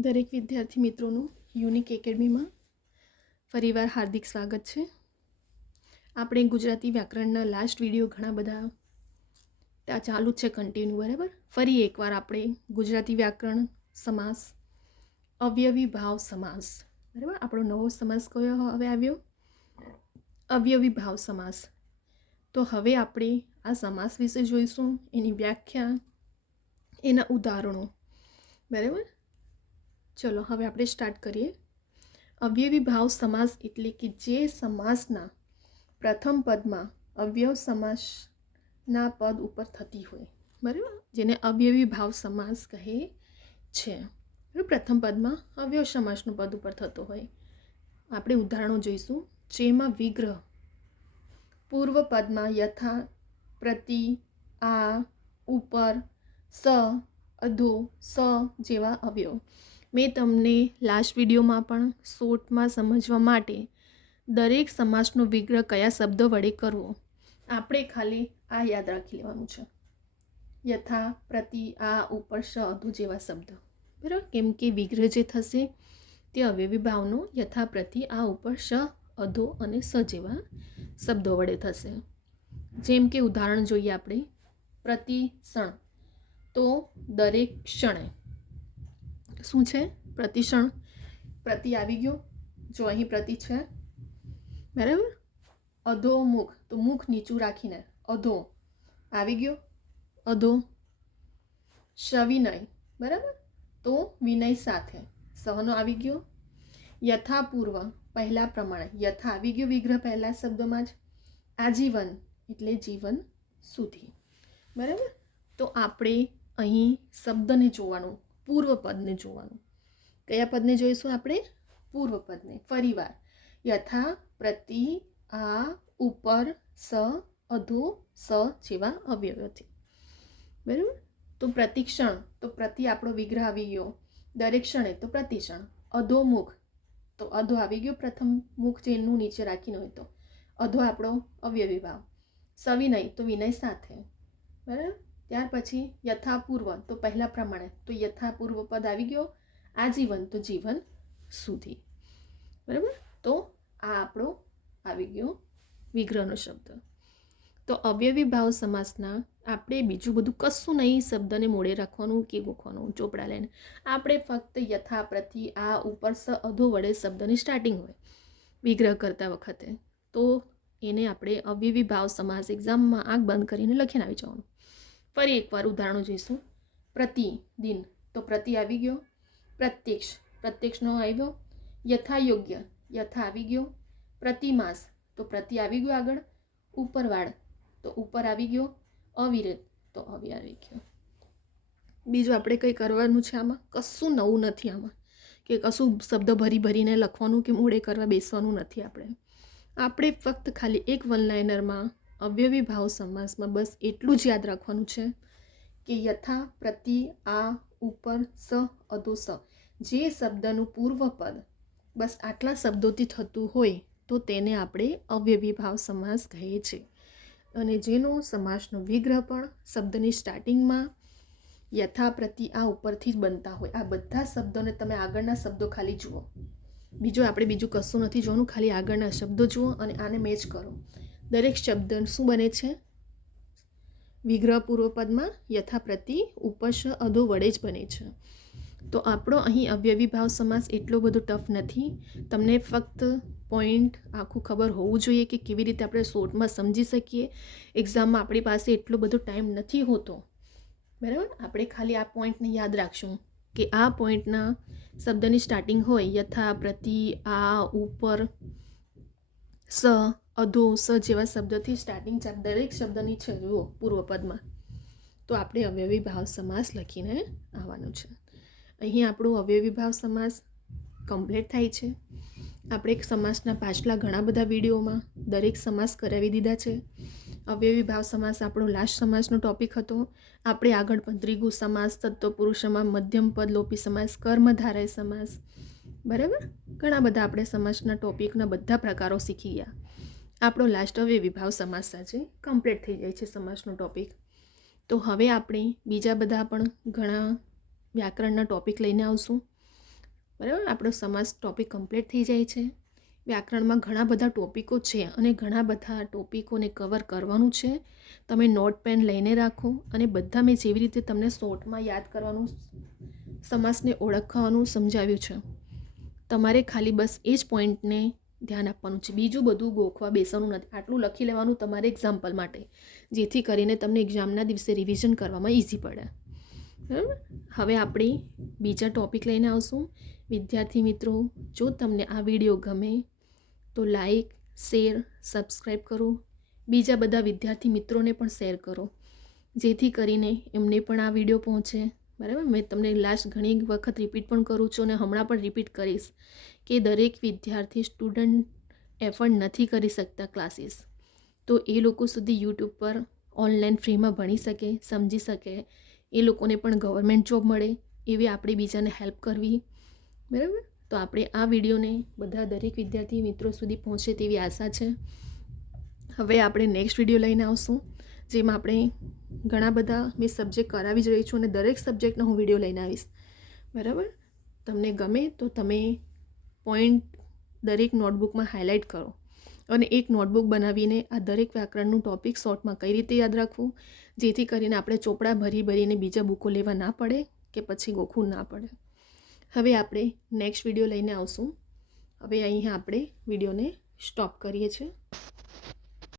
દરેક વિદ્યાર્થી મિત્રોનું યુનિક એકેડમીમાં ફરીવાર હાર્દિક સ્વાગત છે. આપણે ગુજરાતી વ્યાકરણના લાસ્ટ વીડિયો ઘણા બધા ત્યાં ચાલુ જ છે કન્ટિન્યુ બરાબર? ફરી એકવાર આપણે ગુજરાતી વ્યાકરણ સમાસ, અવયવી ભાવ સમાસ, બરાબર? આપણો નવો સમાસ કયો હવે આવ્યો? અવયવી ભાવ સમાસ. તો હવે આપણે આ સમાસ વિશે જોઈશું, એની વ્યાખ્યા, એના ઉદાહરણો, બરાબર? ચલો, હવે આપણે સ્ટાર્ટ કરીએ. અવયવી ભાવ સમાસ એટલે કે જે સમાસના પ્રથમ પદમાં અવયવ સમાસના પદ ઉપર થતી હોય. બરાબર? જેને અવયવી ભાવ સમાસ કહે છે. પ્રથમ પદમાં અવયવ સમાસનું પદ ઉપર થતો હોય. આપણે ઉદાહરણો જોઈશું. જેમાં વિગ્રહ. પૂર્વ પદમાં યથા, પ્રતિ, આ, ઉપર, સ, અધો, સ જેવા અવયવ. મેં તમને લાસ્ટ વિડીયોમાં પણ શોર્ટમાં સમજવા માટે દરેક સમાસનો વિગ્રહ કયા શબ્દ વડે કરવો, આપણે ખાલી આ યાદ રાખી લેવાનું છે. યથા, પ્રતિ, આ, ઉપર, શ, અધુ જેવા શબ્દ. બરાબર? કેમ કે વિગ્રહ જે થશે તે અવયવી ભાવનો યથા, પ્રતિ, આ, ઉપર, શ, અધો અને સ જેવા શબ્દો વડે થશે. જેમ કે ઉદાહરણ જોઈએ આપણે. પ્રતિ ક્ષણ. તો દરેક ક્ષણે શું છે? પ્રતિક્ષણ. પ્રતિ આવી ગયો. જો અહીં પ્રતિ છે. બરાબર? અધો મુખ. તો મુખ નીચું રાખીને. અધો. આવી ગયો. અધો. સવિનય બરાબર? તો વિનય સાથે. સહનો આવી ગયો. યથાપૂર્વ. પહેલાં પ્રમાણે. યથા આવી ગયો વિગ્રહ પહેલાં શબ્દમાં જ. આજીવન. એટલે જીવન સુધી. બરાબર? તો આપણે અહીં શબ્દને જોવાનું પૂર્વ પદને જોવાનું. કયા પદને જોઈશું આપણે? પૂર્વ પદને ફરીવાર. યથા, પ્રતિ, આ, ઉપર, સ, અધો, સ જેવા અવયવોથી. બરાબર? તો પ્રતિક્ષણ તો પ્રતિ આપણો વિગ્રહ આવી ગયો. દરેક ક્ષણે તો પ્રતિક્ષણ અધોમુખ તો અધો આવી ગયો પ્રથમ મુખ જેનું નીચે રાખીને હોય તો. અધો આપણો અવ્યવી ભાવ. સવિનય તો વિનય સાથે. બરાબર? ત્યાર પછી યથાપૂર્વ, તો પહેલાં પ્રમાણે, તો યથાપૂર્વ પદ આવી ગયો, આજીવન, તો જીવન સુધી. બરાબર? તો આ આપણો આવી ગયો વિગ્રહનો શબ્દ. તો અવયવી ભાવ સમાસના આપણે બીજું બધું કશું નહીં શબ્દને મોડે રાખવાનું કે ગોખવાનું, ચોપડા લઈને. આપણે ફક્ત યથા પ્રતિ આ ઉપર સ અધો વડે શબ્દની સ્ટાર્ટિંગ હોય, વિગ્રહ કરતા વખતે. તો એને આપણે અવયવી ભાવ સમાસ એક્ઝામમાં આંખ બંધ કરીને લખીને આવી જવાનું. ફરી એકવાર ઉદાહરણો જોઈશું. પ્રતિ દિન તો પ્રતિ આવી ગયો. પ્રત્યક્ષ. પ્રત્યક્ષનો આવ્યો. યથા યોગ્ય યથા આવી ગયો. પ્રતિમાસ. તો પ્રતિ આવી ગયો આગળ. ઉપરવાળ. તો ઉપર આવી ગયો. અવિરત. તો અવિ આવી ગયો. બીજું આપણે કંઈ કરવાનું છે આમાં? કશું નવું નથી આમાં. કે કશું શબ્દ ભરી ભરીને લખવાનું કે મોડે કરવા બેસવાનું નથી આપણે. આપણે ફક્ત ખાલી એક વન લાઇનરમાં અવયવી ભાવ સમાસમાં બસ એટલું જ યાદ રાખવાનું છે કે યથા પ્રતિ આ ઉપર સ અધો સ. જે શબ્દનું પૂર્વ પદ બસ આટલા શબ્દોથી થતું હોય તો તેને આપણે અવયવી ભાવ સમાસ કહીએ છીએ. અને જેનો સમાસનો વિગ્રહ પણ શબ્દની સ્ટાર્ટિંગમાં યથા પ્રતિ આ ઉપરથી જ બનતા હોય. આ બધા શબ્દોને તમે આગળના શબ્દો ખાલી જુઓ. બીજું આપણે બીજું કશું નથી જોવાનું, ખાલી આગળના શબ્દો જુઓ અને આને મેચ કરો. દરેક શબ્દ શું બને છે? વિગ્રહ પૂર્વપદમાં યથા પ્રતિ ઉપશ, અધો વડે જ બને છે. તો આપણો અહીં અવ્યવી ભાવ સમાસ એટલો બધો ટફ નથી. તમને ફક્ત પોઈન્ટ આખું ખબર હોવું જોઈએ કે કેવી રીતે આપણે શોર્ટમાં સમજી શકીએ. એક્ઝામમાં આપણી પાસે એટલો બધો ટાઈમ નથી હોતો. બરાબર? આપણે ખાલી આ પોઈન્ટને યાદ રાખશું કે આ પોઈન્ટના શબ્દની સ્ટાર્ટિંગ હોય યથા પ્રતિ આ, ઉપર, સ અધો સ જેવા શબ્દથી સ્ટાર્ટિંગ દરેક શબ્દની છે જુઓ પૂર્વપદમાં. તો આપણે અવયવી ભાવ સમાસ લખીને આવવાનું છે. અહીં આપણું અવયવી ભાવ સમાસ કમ્પ્લીટ થાય છે. આપણે સમાસના પાછલા ઘણા બધા વિડીયોમાં દરેક સમાસ કરાવી દીધા છે. અવયવી ભાવ સમાસ આપણો લાસ્ટ સમાસનો ટોપિક હતો. આપણે આગળ પણ ત્રિગુ સમાસ, તત્વપુરુષ સમાસ, મધ્યમ પદ, લોપી સમાસ, કર્મધારય સમાસ, બરાબર? ઘણા બધા આપણે સમાસના ટોપિકના બધા પ્રકારો શીખી ગયા. આપણો લાસ્ટ હવે વિભાવ સમાસ સાથે કમ્પ્લીટ થઈ જાય છે સમાસનો ટોપિક તો હવે આપણે બીજા બધા પણ ઘણા વ્યાકરણના ટોપિક લઈને આવશું. બરાબર? આપણો સમાસ ટોપિક કમ્પ્લીટ થઈ જાય છે. વ્યાકરણમાં ઘણા બધા ટોપિકો છે અને ઘણા બધા ટોપિકોને કવર કરવાનું છે. તમે નોટ પેન લઈને રાખો અને બધા મેં જેવી રીતે તમને શોર્ટમાં યાદ કરવાનું સમાસને ઓળખવાનું સમજાવ્યું છે. તમારે ખાલી બસ એ જ પોઈન્ટને ધ્યાન આપવાનું છે. બીજું બધું ગોખવા બેસવાનું નથી. આટલું લખી લેવાનું તમારે એક્ઝામ્પલ માટે. જેથી કરીને તમને એક્ઝામના દિવસે રિવિઝન કરવામાં ઇઝી પડે. બરાબર? હવે આપણે બીજા ટોપિક લઈને આવશું. વિદ્યાર્થી મિત્રો, જો તમને આ વીડિયો ગમે, તો લાઈક શેર સબસ્ક્રાઈબ કરો. બીજા બધા વિદ્યાર્થી મિત્રોને પણ શેર કરો. જેથી કરીને એમને પણ આ વીડિયો પહોંચે. બરાબર? મેં તમને લાસ્ટ ઘણી વખત રિપીટ પણ કરું છું અને હમણાં પણ રિપીટ કરીશ કે દરેક વિદ્યાર્થી સ્ટુડન્ટ એફર્ડ નથી કરી શકતા ક્લાસીસ તો એ લોકો સુધી યુટ્યુબ પર ઓનલાઈન ફ્રીમાં ભણી શકે, સમજી શકે. એ લોકોને પણ ગવર્મેન્ટ જોબ મળે, એવી આપણે બીજાને હેલ્પ કરવી. બરાબર? તો આપણે આ વિડીયોને બધા દરેક વિદ્યાર્થી મિત્રો સુધી પહોંચે તેવી આશા છે. હવે આપણે નેક્સ્ટ વીડિયો લઈને આવશું, જેમાં આપણે ઘણા બધા મેં સબ્જેક્ટ કરાવી જ રહી છું અને દરેક સબ્જેક્ટનો હું વીડિયો લઈને આવીશ. બરાબર? તમને ગમે તો તમે પોઈન્ટ દરેક નોટબુકમાં હાઇલાઇટ કરો. અને એક નોટબુક બનાવીને આ દરેક વ્યાકરણનું ટોપિક શોર્ટમાં કઈ રીતે યાદ રાખવું? જેથી કરીને આપણે ચોપડા ભરી ભરીને બીજા બુકો લેવા ના પડે કે પછી ગોખવું ના પડે. હવે આપણે નેક્સ્ટ વીડિયો લઈને આવશું. હવે અહીંયા આપણે વિડીયોને સ્ટોપ કરીએ છીએ.